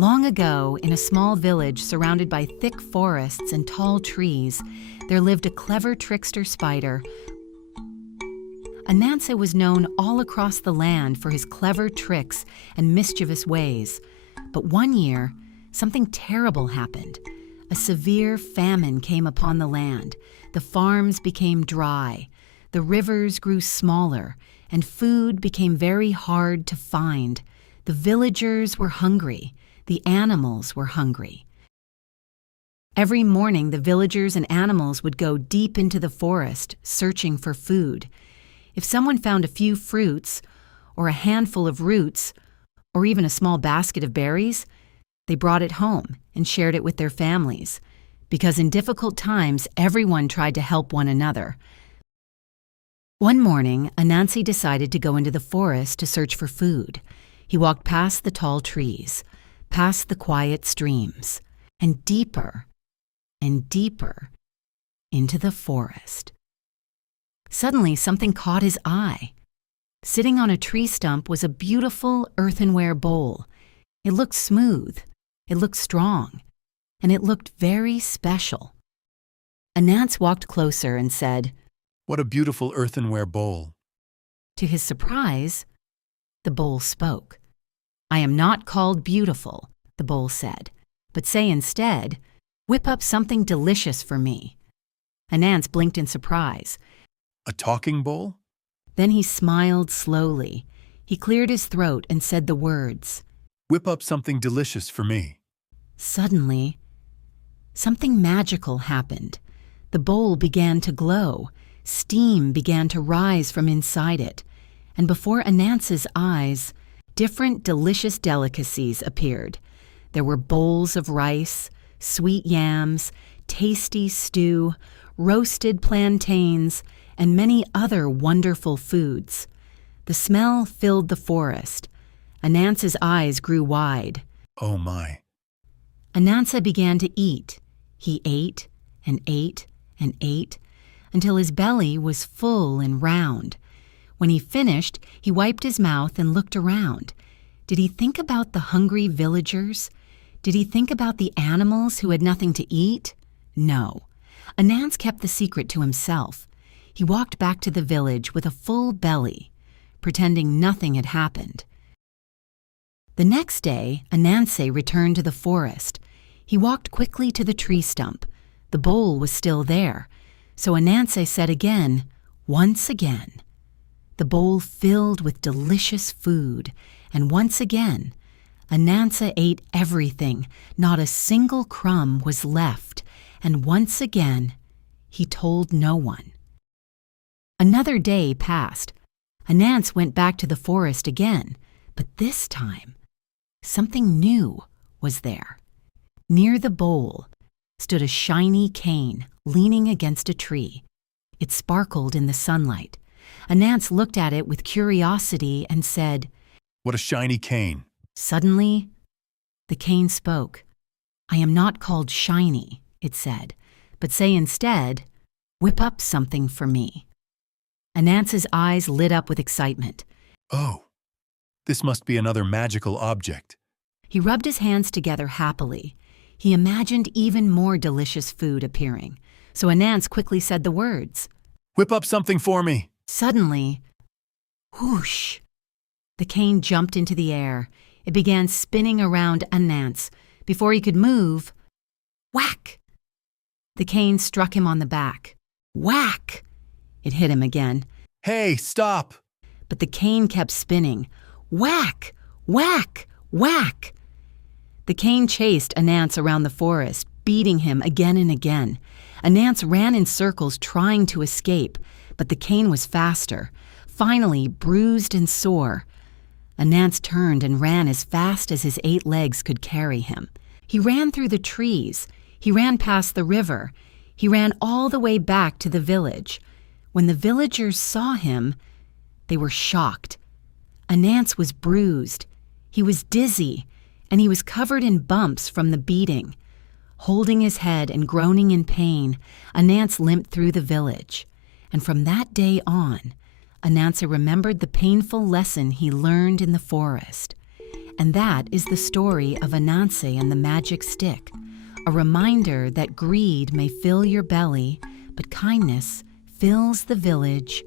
Long ago, in a small village surrounded by thick forests and tall trees, there lived a clever trickster spider. Ananse was known all across the land for his clever tricks and mischievous ways. But one year, something terrible happened. A severe famine came upon the land. The farms became dry, the rivers grew smaller, and food became very hard to find. The villagers were hungry. The animals were hungry. Every morning, the villagers and animals would go deep into the forest, searching for food. If someone found a few fruits, or a handful of roots, or even a small basket of berries, they brought it home and shared it with their families, because in difficult times, everyone tried to help one another. One morning, Ananse decided to go into the forest to search for food. He walked past the tall trees, past the quiet streams, and deeper into the forest. Suddenly, something caught his eye. Sitting on a tree stump was a beautiful earthenware bowl. It looked smooth, it looked strong, and it looked very special. Ananse walked closer and said, "What a beautiful earthenware bowl." To his surprise, the bowl spoke. "I am not called beautiful," the bowl said, "but say instead, whip up something delicious for me." Ananse blinked in surprise. A talking bowl? Then he smiled slowly. He cleared his throat and said the words, "Whip up something delicious for me." Suddenly, something magical happened. The bowl began to glow. Steam began to rise from inside it. And before Ananse's eyes, different delicious delicacies appeared. There were bowls of rice, sweet yams, tasty stew, roasted plantains, and many other wonderful foods. The smell filled the forest. Ananse's eyes grew wide. Oh my. Ananse began to eat. He ate and ate and ate until his belly was full and round. When he finished, he wiped his mouth and looked around. Did he think about the hungry villagers? Did he think about the animals who had nothing to eat? No. Ananse kept the secret to himself. He walked back to the village with a full belly, pretending nothing had happened. The next day, Ananse returned to the forest. He walked quickly to the tree stump. The bowl was still there, so Ananse said again, once again. The bowl filled with delicious food, and once again, Ananse ate everything. Not a single crumb was left, and once again, he told no one. Another day passed. Ananse went back to the forest again, but this time, something new was there. Near the bowl stood a shiny cane leaning against a tree. It sparkled in the sunlight. Ananse looked at it with curiosity and said, "What a shiny cane." Suddenly, the cane spoke. "I am not called shiny," it said, "but say instead, whip up something for me." Ananse's eyes lit up with excitement. Oh, this must be another magical object. He rubbed his hands together happily. He imagined even more delicious food appearing. So Ananse quickly said the words, "Whip up something for me." Suddenly, whoosh! The cane jumped into the air. It began spinning around Ananse. Before he could move, whack! The cane struck him on the back. Whack! It hit him again. "Hey, stop!" But the cane kept spinning. Whack! Whack! Whack! The cane chased Ananse around the forest, beating him again and again. Ananse ran in circles trying to escape, but the cane was faster. Finally, bruised and sore, Ananse turned and ran as fast as his 8 legs could carry him. He ran through the trees. He ran past the river. He ran all the way back to the village. When the villagers saw him, they were shocked. Ananse was bruised. He was dizzy, and he was covered in bumps from the beating. Holding his head and groaning in pain, Ananse limped through the village. And from that day on, Ananse remembered the painful lesson he learned in the forest. And that is the story of Ananse and the magic stick, a reminder that greed may fill your belly, but kindness fills the village